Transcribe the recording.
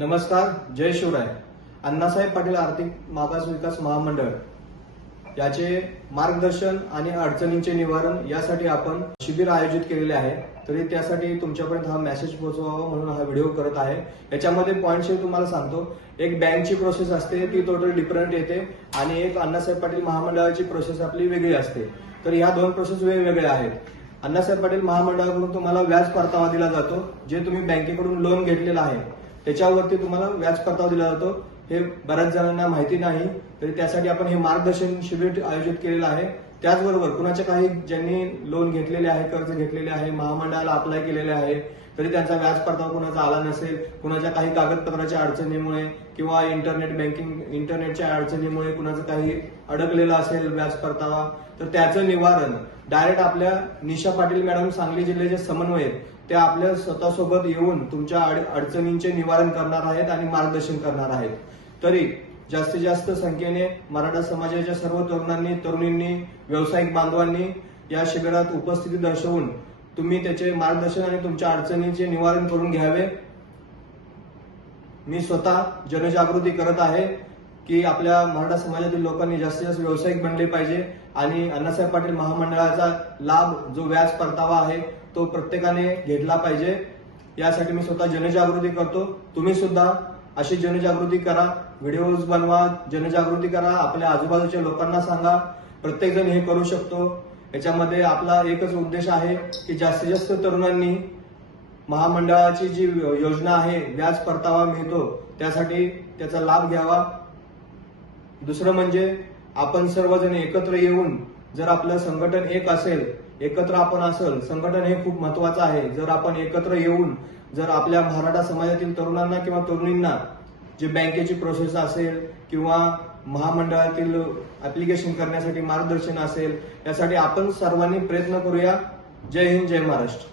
नमस्कार, जय शिवराय. अण्णासाहेब पाटील आर्थिक मागास विकास महामंडळ याचे मार्गदर्शन आणि अडचणींचे निवारण यासाठी आपण शिबिर आयोजित केलेले आहे. तरी त्यासाठी तुमच्यापर्यंत हा मेसेज पोहोचवावा म्हणून हा व्हिडिओ करत आहे. याच्यामध्ये पॉइंट्स तुम्हाला सांगतो. एक बँकची प्रोसेस असते ती टोटल डिफरंट येते आणि एक अण्णासाहेब पाटील महामंडळाची प्रोसेस आपली वेगळी असते. तर ह्या दोन प्रोसेस वेगवेगळ्या आहेत. अण्णासाहेब पाटील महामंडळाकडून तुम्हाला व्याज परतावा दिला जातो. जे तुम्ही बँकेकडून लोन घेतलेलं आहे त्याच्यावरती तुम्हाला व्याज परतावा दिला जातो. हे बऱ्याच जणांना माहिती नाही, तरी त्यासाठी आपण हे मार्गदर्शन शिबिर आयोजित केलेलं आहे. त्याचबरोबर कुणाचे काही ज्यांनी लोन घेतलेले आहे, कर्ज घेतलेले आहे, महामंडळाला अप्लाय केलेले आहे, तरी त्यांचा व्याज परतावा कुणाचा आला नसेल, कुणाच्या काही कागदपत्राच्या अडचणीमुळे किंवा इंटरनेटच्या अडचणीमुळे कुणाचं काही अडकलेलं असेल व्याज परतावा, तर त्याचं निवारण डायरेक्ट आपल्या निशा पाटील मॅडम सांगली जिल्ह्याचे समन्वयक त्या आपल्या स्वतःसोबत येऊन तुमच्या अडचणींचे निवारण करणार आहेत आणि मार्गदर्शन करणार आहेत. तरी जास्तीत जास्त संख्येने मराठा समाजाच्या सर्व तरुणींनी, व्यावसायिक बांधवांनी या शिबिरात उपस्थिती दर्शवून तुम्ही त्याचे मार्गदर्शन आणि तुमच्या अडचणींचे निवारण करून घ्यावे. मी स्वतः जनजागृती करत आहे की आपल्या मराठा समाजातील लोकांनी जास्तीत जास्त व्यावसायिक बनले पाहिजे आणि अण्णासाहेब पाटील महामंडळाचा लाभ जो व्याज परतावा आहे तो प्रत्येकाने घेतला पाहिजे. यासाठी मी स्वतः जनजागृती करतो. तुम्ही सुद्धा अशी जनजागृती करा, व्हिडिओज बनवा, जनजागृती करा, आपल्या आजूबाजूच्या लोकांना सांगा. प्रत्येक जण हे करू शकतो. याच्यामध्ये आपला एकच उद्देश आहे की जास्तीत जास्त तरुणांनी महामंडळाची जी योजना आहे व्याज परतावा मिळतो त्यासाठी त्याचा लाभ घ्यावा. दुसरं म्हणजे आपण सर्वजण एकत्र येऊन जर आपलं संघटन एक असेल, एकत्र आपण असेल, संघटन हे खूप महत्वाचं आहे. जर आपण एकत्र येऊन जर आपल्या मराठा समाजातील तरुणांना किंवा तरुणींना जे बँकेची प्रोसेस असेल किंवा महामंडळातील ऍप्लिकेशन करण्यासाठी मार्गदर्शन असेल, यासाठी आपण सर्वांनी प्रयत्न करूया. जय हिंद, जय महाराष्ट्र.